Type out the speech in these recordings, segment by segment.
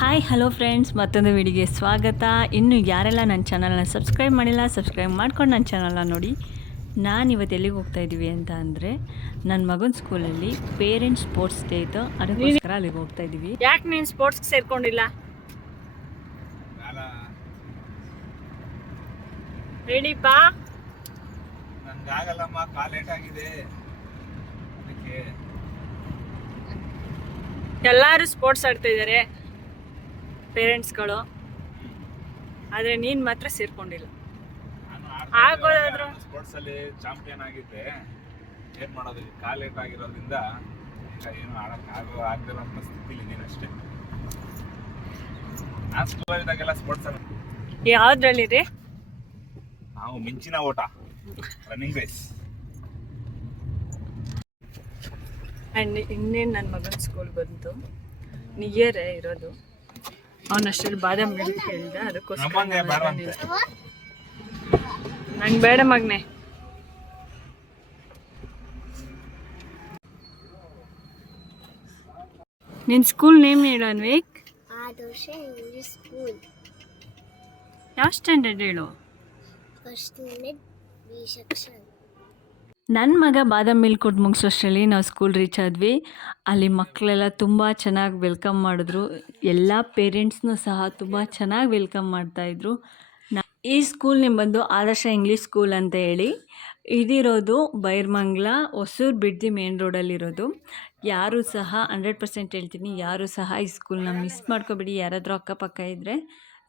Hi hello friends, ಮತ್ತೊಂದು ವಿಡಿಯೋಗೆ ಸ್ವಾಗತ. ಇನ್ನು ಯಾರೆಲ್ಲ ನನ್ನ ಚಾನಲ್ನ ಸಬ್ಸ್ಕ್ರೈಬ್ ಮಾಡಿಲ್ಲ, ಸಬ್ಸ್ಕ್ರೈಬ್ ಮಾಡ್ಕೊಂಡು ನನ್ನ ಚಾನಲ್ನ ನೋಡಿ. ಇವತ್ತು ಎಲ್ಲಿಗೆ ಹೋಗ್ತಾ ಇದ್ದೀವಿ ಅಂತ ಅಂದರೆ, ನನ್ನ ಮಗನ ಸ್ಕೂಲಲ್ಲಿ ಪೇರೆಂಟ್ಸ್ ಸ್ಪೋರ್ಟ್ಸ್ ಡೇ ಇತ್ತು, ಅದಕ್ಕೋಸ್ಕರ ಅಲ್ಲಿಗೆ ಹೋಗ್ತಾ ಇದ್ದೀವಿ. ಯಾಕೆ ನೀನು ಸ್ಪೋರ್ಟ್ಸ್ಗೆ ಸೇರ್ಕೊಂಡಿಲ್ಲ? ಹೇಳಿಪಾ, ನನಗಾಗಲ್ಲಮ್ಮ, ಕಾಲೇಟ್ ಆಗಿದೆ. ಅದಕ್ಕೆ ಎಲ್ಲರೂ ಸ್ಪೋರ್ಟ್ಸ್ ಆಡ್ತಾ ಇದ್ದಾರೆ ಪೇರೆಂಟ್ಸ್ಗಳು, ಆದರೆ ನೀನು ಮಾತ್ರ ಸೇರ್ಕೊಂಡಿಲ್ಲ. ಆಗೋದಾದ್ರು ಸ್ಪೋರ್ಟ್ಸ್ ಅಲ್ಲಿ ಚಾಂಪಿಯನ್ ಆಗಿದ್ದೆ. ಏನ್ ಮಾಡೋದು, ಕಾಲೇಟ್ ಆಗಿರೋದ್ರಿಂದ ಈಗ ಏನು ಆಗದಿರೋ ಪರಿಸ್ಥಿತಿಲಿ ಇದ್ದೀನಿ ಅಷ್ಟೇ. ನಾನು ಸ್ಕೂಲ್ ಇದ್ದಾಗೆಲ್ಲ ಸ್ಪೋರ್ಟ್ಸ್ ಯಾವ್ದ್ರಲ್ಲಿ ರೀ? ನಾವು ಮಿಂಚಿನ ಓಟ, ರನ್ನಿಂಗ್ ರೇಸ್. ಆ್ಯಂಡ್ ಇನ್ನೇನು ನನ್ನ ಮಗನ ಸ್ಕೂಲ್ ಬಂತು, ನಿಯರೇ ಇರೋದು. ಅವನಷ್ಟರಲ್ಲಿ ಬಾದಾಮ್ ಮಿಲ್ಕ್ ಕೇಳಿದ, ಅದಕ್ಕೋಸ್ಕರ ನಂಗೆ ಬೇಡ ಮಗನೆ. ನಿನ್ನ ಸ್ಕೂಲ್ ನೇಮ್ ಹೇಳು ಅನ್ವಿಕ್. ಆದರ್ಶ ಇಂಗ್ಲಿಷ್ ಸ್ಕೂಲ್. ಯಾವ ಸ್ಟ್ಯಾಂಡರ್ಡ್ ಹೇಳು? First unit B section. ನನ್ನ ಮಗ ಬಾದಾಮ್ ಮಿಲ್ಕ್ ಕೊಟ್ಟು ಮುಗಿಸೋಷ್ಟರಲ್ಲಿ ನಾವು ಸ್ಕೂಲ್ ರೀಚ್ ಆದ್ವಿ. ಅಲ್ಲಿ ಮಕ್ಕಳೆಲ್ಲ ತುಂಬ ಚೆನ್ನಾಗಿ ವೆಲ್ಕಮ್ ಮಾಡಿದ್ರು. ಎಲ್ಲ ಪೇರೆಂಟ್ಸ್ನೂ ಸಹ ತುಂಬ ಚೆನ್ನಾಗಿ ವೆಲ್ಕಮ್ ಮಾಡ್ತಾಯಿದ್ರು. ಈ ಸ್ಕೂಲ್ ನೇಮ್ ಬಂದು ಆದರ್ಶ ಇಂಗ್ಲೀಷ್ ಸ್ಕೂಲ್ ಅಂತ ಹೇಳಿ. ಇದಿರೋದು ಬೈರ್ಮಂಗ್ಲ, ಹೊಸೂರು ಬಿಡ್ದಿ ಮೇನ್ ರೋಡಲ್ಲಿರೋದು. ಯಾರೂ ಸಹ 100% ಹೇಳ್ತೀನಿ, ಯಾರೂ ಸಹ ಈ ಸ್ಕೂಲ್ನ ಮಿಸ್ ಮಾಡ್ಕೊಬೇಡಿ. ಯಾರಾದರೂ ಅಕ್ಕಪಕ್ಕ ಇದ್ದರೆ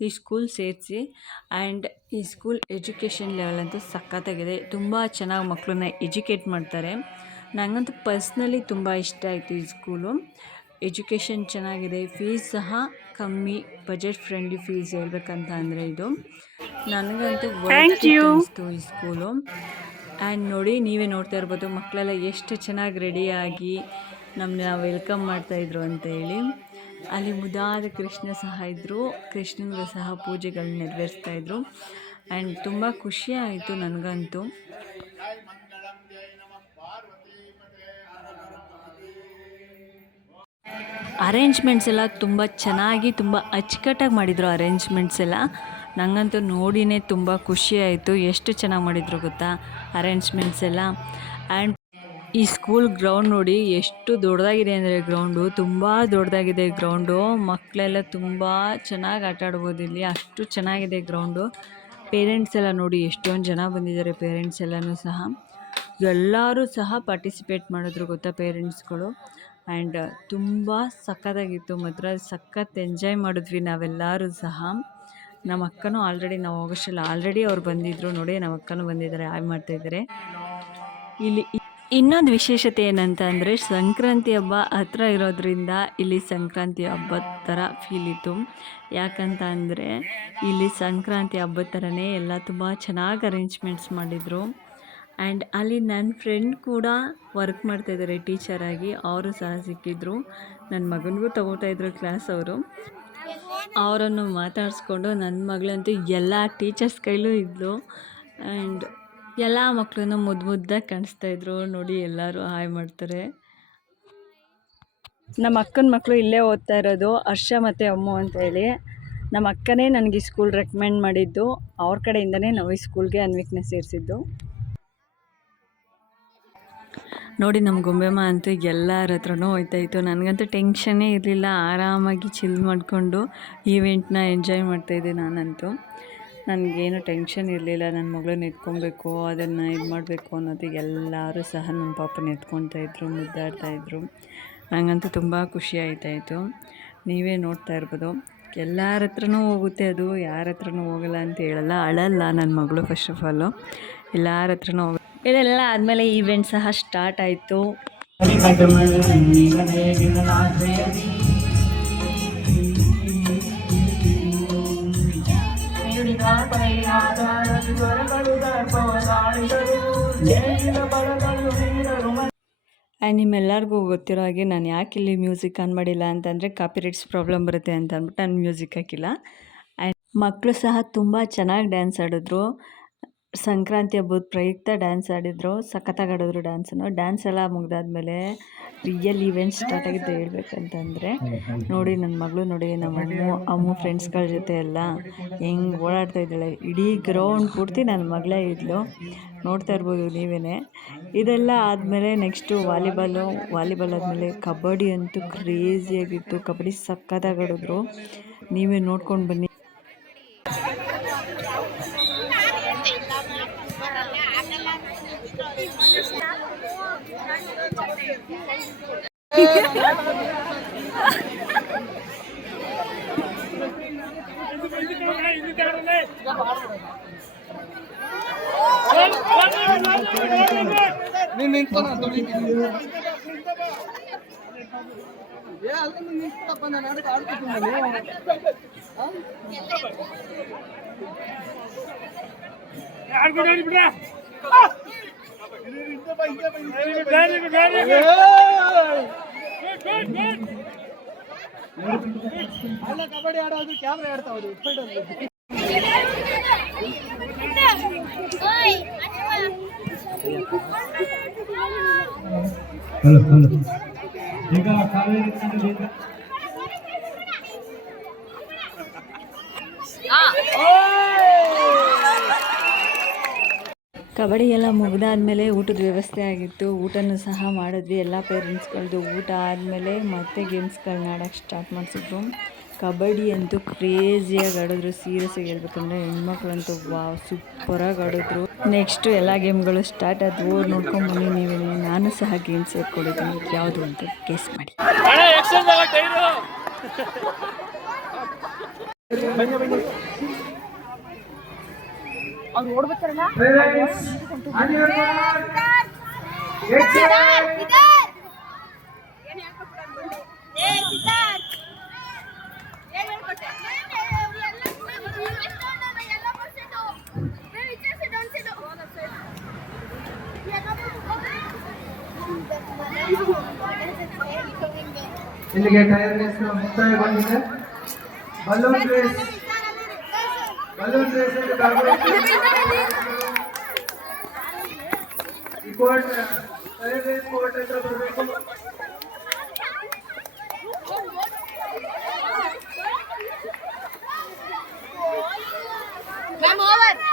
ಈ ಸ್ಕೂಲ್ ಸೇರಿಸಿ. ಆ್ಯಂಡ್ ಈ ಸ್ಕೂಲ್ ಎಜುಕೇಷನ್ ಲೆವೆಲ್ ಅಂತೂ ಸಖತ್ತಾಗಿದೆ. ತುಂಬ ಚೆನ್ನಾಗಿ ಮಕ್ಕಳನ್ನ ಎಜುಕೇಟ್ ಮಾಡ್ತಾರೆ. ನನಗಂತೂ ಪರ್ಸ್ನಲಿ ತುಂಬ ಇಷ್ಟ ಆಯಿತು ಈ ಸ್ಕೂಲು. ಎಜುಕೇಷನ್ ಚೆನ್ನಾಗಿದೆ, ಫೀಸ್ ಸಹ ಕಮ್ಮಿ, ಬಜೆಟ್ ಫ್ರೆಂಡ್ಲಿ ಫೀಸ್ ಹೇಳ್ಬೇಕಂತ ಅಂದರೆ ಇದು ನನಗಂತೂ ಅನಿಸ್ತು ಈ ಸ್ಕೂಲು. ಆ್ಯಂಡ್ ನೋಡಿ, ನೀವೇ ನೋಡ್ತಾ ಇರ್ಬೋದು ಮಕ್ಕಳೆಲ್ಲ ಎಷ್ಟು ಚೆನ್ನಾಗಿ ರೆಡಿಯಾಗಿ ನಮ್ಮನ್ನ ವೆಲ್ಕಮ್ ಮಾಡ್ತಾಯಿದ್ರು ಅಂತ ಹೇಳಿ. ಅಲ್ಲಿ ಮುದಾದ ಕೃಷ್ಣ ಸಹ ಇದ್ದರು, ಕೃಷ್ಣನಿಗೂ ಸಹ ಪೂಜೆಗಳನ್ನ ನೆರವೇರಿಸ್ತಾಯಿದ್ರು. ಆ್ಯಂಡ್ ತುಂಬ ಖುಷಿ ಆಯಿತು ನನಗಂತೂ. ಅರೇಂಜ್ಮೆಂಟ್ಸ್ ಎಲ್ಲ ತುಂಬ ಚೆನ್ನಾಗಿ, ತುಂಬ ಅಚ್ಚುಕಟ್ಟಾಗಿ ಮಾಡಿದರು ಅರೇಂಜ್ಮೆಂಟ್ಸ್ ಎಲ್ಲ. ನನಗಂತೂ ನೋಡಿನೇ ತುಂಬ ಖುಷಿ ಆಯಿತು, ಎಷ್ಟು ಚೆನ್ನಾಗಿ ಮಾಡಿದರು ಗೊತ್ತಾ ಅರೇಂಜ್ಮೆಂಟ್ಸ್ ಎಲ್ಲ. ಆ್ಯಂಡ್ ಈ ಸ್ಕೂಲ್ ಗ್ರೌಂಡ್ ನೋಡಿ ಎಷ್ಟು ದೊಡ್ಡದಾಗಿದೆ ಅಂದರೆ, ಗ್ರೌಂಡು ತುಂಬ ದೊಡ್ಡದಾಗಿದೆ. ಗ್ರೌಂಡು ಮಕ್ಕಳೆಲ್ಲ ತುಂಬ ಚೆನ್ನಾಗಿ ಆಟ ಆಡ್ಬೋದು ಇಲ್ಲಿ, ಅಷ್ಟು ಚೆನ್ನಾಗಿದೆ ಗ್ರೌಂಡು. ಪೇರೆಂಟ್ಸ್ ಎಲ್ಲ ನೋಡಿ ಎಷ್ಟೊಂದು ಜನ ಬಂದಿದ್ದಾರೆ. ಪೇರೆಂಟ್ಸ್ ಎಲ್ಲನೂ ಸಹ ಎಲ್ಲರೂ ಸಹ ಪಾರ್ಟಿಸಿಪೇಟ್ ಮಾಡಿದ್ರು ಗೊತ್ತಾ ಪೇರೆಂಟ್ಸ್ಗಳು. ಆ್ಯಂಡ್ ತುಂಬ ಸಖತ್ತಾಗಿತ್ತು ಮಾತ್ರ, ಸಖತ್ ಎಂಜಾಯ್ ಮಾಡಿದ್ವಿ ನಾವೆಲ್ಲರೂ ಸಹ. ನಮ್ಮ ಅಕ್ಕನೂ ನಾವು ಹೋಗೋಷ್ಟರಲ್ಲಿ ಆಲ್ರೆಡಿ ಅವ್ರು ಬಂದಿದ್ದರು. ನೋಡಿ, ನಮ್ಮ ಅಕ್ಕನೂ ಬಂದಿದ್ದಾರೆ, ಹಾಯ್ ಮಾಡ್ತಾಯಿದ್ದಾರೆ. ಇಲ್ಲಿ ಇನ್ನೊಂದು ವಿಶೇಷತೆ ಏನಂತ ಅಂದರೆ, ಸಂಕ್ರಾಂತಿ ಹಬ್ಬ ಹತ್ರ ಇರೋದ್ರಿಂದ ಇಲ್ಲಿ ಸಂಕ್ರಾಂತಿ ಹಬ್ಬದ ಥರ ಫೀಲ್ ಇತ್ತು. ಯಾಕಂತ ಅಂದರೆ ಇಲ್ಲಿ ಸಂಕ್ರಾಂತಿ ಹಬ್ಬದ ಥರನೇ ಎಲ್ಲ ತುಂಬ ಚೆನ್ನಾಗಿ ಅರೇಂಜ್ಮೆಂಟ್ಸ್ ಮಾಡಿದರು. ಆ್ಯಂಡ್ ಅಲ್ಲಿ ನನ್ನ ಫ್ರೆಂಡ್ ಕೂಡ ವರ್ಕ್ ಮಾಡ್ತಾಯಿದ್ದಾರೆ ಟೀಚರಾಗಿ, ಅವರು ಸಹ ಸಿಕ್ಕಿದ್ರು. ನನ್ನ ಮಗನಿಗೂ ತಗೋತಾಯಿದ್ರು ಕ್ಲಾಸ್ ಅವರು. ಅವರನ್ನು ಮಾತಾಡಿಸ್ಕೊಂಡು ನನ್ನ ಮಗಳಂತೂ ಎಲ್ಲ ಟೀಚರ್ಸ್ ಕೈಲೂ ಇದ್ಲು. ಆ್ಯಂಡ್ ಎಲ್ಲ ಮಕ್ಕಳನ್ನು ಮುದ್ದಾಗಿ ಕಾಣಿಸ್ತಾಯಿದ್ರು. ನೋಡಿ, ಎಲ್ಲರೂ ಹಾಯ್ ಮಾಡ್ತಾರೆ. ನಮ್ಮ ಅಕ್ಕನ ಮಕ್ಕಳು ಇಲ್ಲೇ ಓದ್ತಾ ಇರೋದು, ಹರ್ಷ ಮತ್ತು ಅಮ್ಮು ಅಂತ ಹೇಳಿ. ನಮ್ಮ ಅಕ್ಕನೇ ನನಗೆ ಈ ಸ್ಕೂಲ್ ರೆಕಮೆಂಡ್ ಮಾಡಿದ್ದು, ಅವ್ರ ಕಡೆಯಿಂದನೇ ನಾವು ಈ ಸ್ಕೂಲ್ಗೆ ಅನ್ವಿಕ್ನ ಸೇರಿಸಿದ್ದು. ನೋಡಿ, ನಮ್ಮ ಗೊಂಬೆಮ್ಮ ಅಂತೂ ಎಲ್ಲರ ಹತ್ರನೂ ಹೋಯ್ತಾಯಿತ್ತು. ನನಗಂತೂ ಟೆನ್ಷನ್ನೇ ಇರಲಿಲ್ಲ, ಆರಾಮಾಗಿ ಚಿಲ್ ಮಾಡಿಕೊಂಡು ಈವೆಂಟ್ನ ಎಂಜಾಯ್ ಮಾಡ್ತಾಯಿದ್ದೆ ನಾನಂತೂ. ನನಗೇನು ಟೆನ್ಷನ್ ಇರಲಿಲ್ಲ. ನನ್ನ ಮಗಳನ್ನ ಎತ್ಕೊಬೇಕು, ಅದನ್ನು ಇದು ಮಾಡಬೇಕು ಅನ್ನೋದು. ಎಲ್ಲರೂ ಸಹ ನನ್ನ ಪಾಪನ ಎತ್ಕೊತಾಯಿದ್ರು, ಮುದ್ದಾಡ್ತಾಯಿದ್ರು. ನನಗಂತೂ ತುಂಬ ಖುಷಿ ಆಯ್ತಾಯಿತು. ನೀವೇ ನೋಡ್ತಾ ಇರ್ಬೋದು, ಎಲ್ಲರ ಹತ್ರನೂ ಹೋಗುತ್ತೆ ಅದು, ಯಾರ ಹತ್ರನೂ ಹೋಗಲ್ಲ ಅಂತ ಹೇಳಲ್ಲ. ಅಳಲ್ಲ ನನ್ನ ಮಗಳು. ಫಸ್ಟ್ ಆಫ್ ಆಲು ಎಲ್ಲರ ಹತ್ರನೂ ಹೋಗುತ್ತೆ. ಇದೆಲ್ಲ ಆದಮೇಲೆ ಈವೆಂಟ್ ಸಹ ಸ್ಟಾರ್ಟ್ ಆಯಿತು. ಆ್ಯಂಡ್ ನಿಮ್ಮೆಲ್ಲರಿಗೂ ಗೊತ್ತಿರೋ ಹಾಗೆ ನಾನು ಯಾಕೆ ಇಲ್ಲಿ ಮ್ಯೂಸಿಕ್ ಆನ್ ಮಾಡಿಲ್ಲ ಅಂತಂದರೆ, ಕಾಪಿರೈಟ್ಸ್ ಪ್ರಾಬ್ಲಮ್ ಬರುತ್ತೆ ಅಂತ ಅಂದ್ಬಿಟ್ಟು ನಾನು ಮ್ಯೂಸಿಕ್ ಹಾಕಿಲ್ಲ. ಆ್ಯಂಡ್ ಮಕ್ಕಳು ಸಹ ತುಂಬ ಚೆನ್ನಾಗಿ ಡ್ಯಾನ್ಸ್ ಆಡಿದ್ರು. ಸಂಕ್ರಾಂತಿ ಹಬ್ಬದ ಪ್ರಯುಕ್ತ ಡ್ಯಾನ್ಸ್ ಆಡಿದ್ರು, ಸಖತ್ತಾಗಿ ಆಡಿದ್ರು ಡ್ಯಾನ್ಸನ್ನು. ಡ್ಯಾನ್ಸ್ ಎಲ್ಲ ಮುಗ್ದಾದ್ಮೇಲೆ ರಿಯಲ್ ಈವೆಂಟ್ ಸ್ಟಾರ್ಟ್ ಆಗಿದ್ದು ಹೇಳ್ಬೇಕಂತಂದರೆ, ನೋಡಿ ನನ್ನ ಮಗಳು ನೋಡಿ, ನಮ್ಮ ಅಮ್ಮು ಫ್ರೆಂಡ್ಸ್ಗಳ ಜೊತೆ ಎಲ್ಲ ಹೆಂಗೆ ಓಡಾಡ್ತಾ ಇದ್ದಾಳೆ. ಇಡೀ ಗ್ರೌಂಡ್ ಪೂರ್ತಿ ನನ್ನ ಮಗಳೇ ಇದ್ಲು, ನೋಡ್ತಾ ಇರ್ಬೋದು ನೀವೇ. ಇದೆಲ್ಲ ಆದಮೇಲೆ ನೆಕ್ಸ್ಟು ವಾಲಿಬಾಲ್ ಆದಮೇಲೆ ಕಬಡ್ಡಿ ಅಂತೂ ಕ್ರೇಜಿಯಾಗಿತ್ತು. ಕಬಡ್ಡಿ ಸಖತ್ತಾಗಿ ಆಡಿದ್ರು, ನೀವೇ ನೋಡ್ಕೊಂಡು ಬನ್ನಿ. ಕಬಡ್ಡಿ ಆಡೋದು ಕ್ಯಾಮ್ರಾ ಆಡ್ತಾವ್ರು. ಈಗ ಕಾವೇರಿ ಕಬಡ್ಡಿ ಎಲ್ಲ ಮುಗಿದಾದ್ಮೇಲೆ ಊಟದ ವ್ಯವಸ್ಥೆ ಆಗಿತ್ತು. ಊಟನೂ ಸಹ ಮಾಡಿದ್ವಿ. ಎಲ್ಲ ಪೇರೆಂಟ್ಸ್ಗಳದ್ದು ಊಟ ಆದಮೇಲೆ ಮತ್ತೆ ಗೇಮ್ಸ್ಗಳನ್ನ ಆಡೋಕ್ಕೆ ಸ್ಟಾರ್ಟ್ ಮಾಡಿಸಿದ್ರು. ಕಬಡ್ಡಿ ಅಂತೂ ಕ್ರೇಜಿಯಾಗಿ ಆಡಿದ್ರು. ಸೀರಿಯಸ್ಸಾಗಿ ಹೇಳ್ಬೇಕಂದ್ರೆ ಹೆಣ್ಮಕ್ಳಂತೂ ವಾವ್ ಸೂಪರಾಗಿ ಆಡಿದ್ರು. ನೆಕ್ಸ್ಟು ಎಲ್ಲ ಗೇಮ್ಗಳು ಸ್ಟಾರ್ಟ್ ಆದವು, ನೋಡ್ಕೊಂಬನ್ನಿ ನೀವೇ. ನಾನು ಸಹ ಗೇಮ್ಸ್ ಸೇರ್ಕೊಂಡಿದ್ದೀನಿ, ಯಾವುದು ಅಂತ ಗೆಸ್ ಮಾಡಿ. ಅವ್ರು ಓಡ್ಬೇಕಾರಲ್ಲ ಇಲ್ಲಿಗೆ ಟೈರ್ ರೇಸ್ ಮುಕ್ತಾಯಗೊಂಡಿದೆ. ಬಲೂನ್ ರೇಸ್ ಅಲ್ಲಿ ಕೋರ್ಟ್ ಟೈರ್ ರೇಸ್ ಕೋರ್ಟ್ ಹತ್ರ ಬರಬೇಕು. Game over.